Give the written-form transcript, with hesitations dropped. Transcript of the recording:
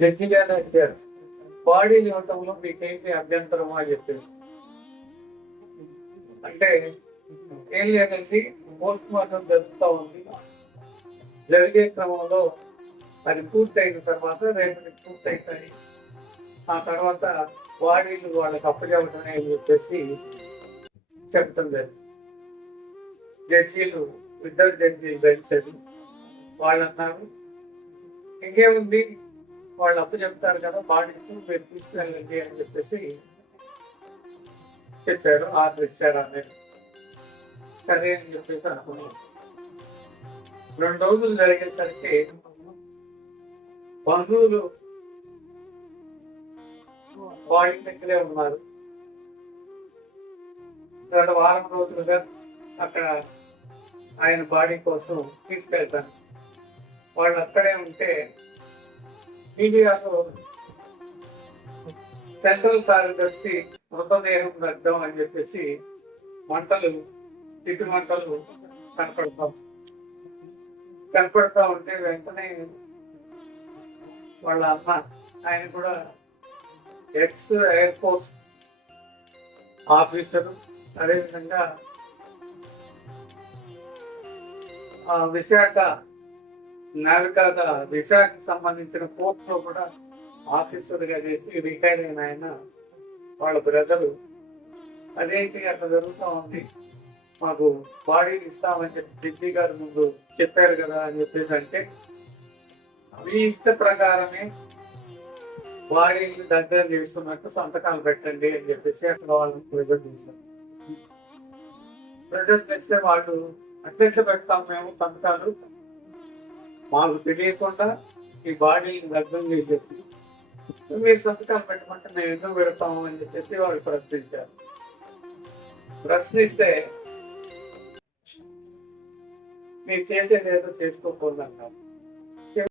Judge గారు అడిగారు, body ఇవ్వటంలో మీకేంటి అభ్యంతరం అని చెప్పేసి. అంటే ఏం లేదండి, పోస్ట్ మార్టం జరుగుతూ ఉంది, జరిగే క్రమంలో అది పూర్తయిన తర్వాత రేపు పూర్తయితాయి, ఆ తర్వాత బాడీలు వాళ్ళకి అప్పచెప్పటమే అని చెప్పేసి చెప్తుంది. జడ్జీలు, ఇద్దరు జడ్జీలు బెంచ్ అది, వాళ్ళు అన్నారు ఇంకేముంది, వాళ్ళు అప్పు చెప్తారు కదా, బాడీస్ మీరు తీసుకెళ్ళండి అని చెప్పేసి చెప్పారు, ఆర్డర్ ఇచ్చారు అనేది. సరే అని చెప్పేసి అనుకున్నాం. 2 రోజులు జరిగేసరికి బంధువులు బాడీ దగ్గరే ఉన్నారు. గత వారం రోజులుగా అక్కడ ఆయన బాడీ కోసం తీసుకెళ్తాను. వాళ్ళు అక్కడే ఉంటే మీడియాలో సెంట్రల్ కార్యదర్శి మృతదేహం దగ్ధం అని చెప్పేసి మంటలు, ఇటు మంటలు కనపడతా ఉంటే వెంటనే వాళ్ళ అమ్మ, ఆయన కూడా ఎక్స్ ఎయిర్ ఫోర్స్ ఆఫీసరు, అదేవిధంగా విశాఖ నావికాగా విశాఖకు సంబంధించిన ఫోర్ట్ లో కూడా ఆఫీసర్గా చేసి రిటైర్ అయిన ఆయన వాళ్ళ బ్రదరు, అదేంటి అట్లా జరుగుతూ ఉంది, మాకు బాడీని ఇస్తామని చెప్పి డిగ్రీ గారు ముందు చెప్పారు కదా అని చెప్పేసి అంటే, మీ ఇష్ట ప్రకారమే బాడీని దగ్గర చేస్తున్నట్టు సంతకాలు పెట్టండి అని చెప్పేసి అక్కడ వాళ్ళని ప్రెజర్ చేశారు. ప్రెజర్ చేస్తే వాళ్ళు అధ్యక్ష పెడతాం మేము సంతకాలు, మాకు తెలియకుండా ఈ బాడీని దగ్ధం చేసేసి మీరు సంతకాలు పెట్టమంటే మేము ఎందుకు పెడతాము అని చెప్పేసి వాళ్ళు ప్రశ్నించారు. ప్రశ్నిస్తే మీరు చేసేది ఏదో చేసుకోకూడదు అన్నారు.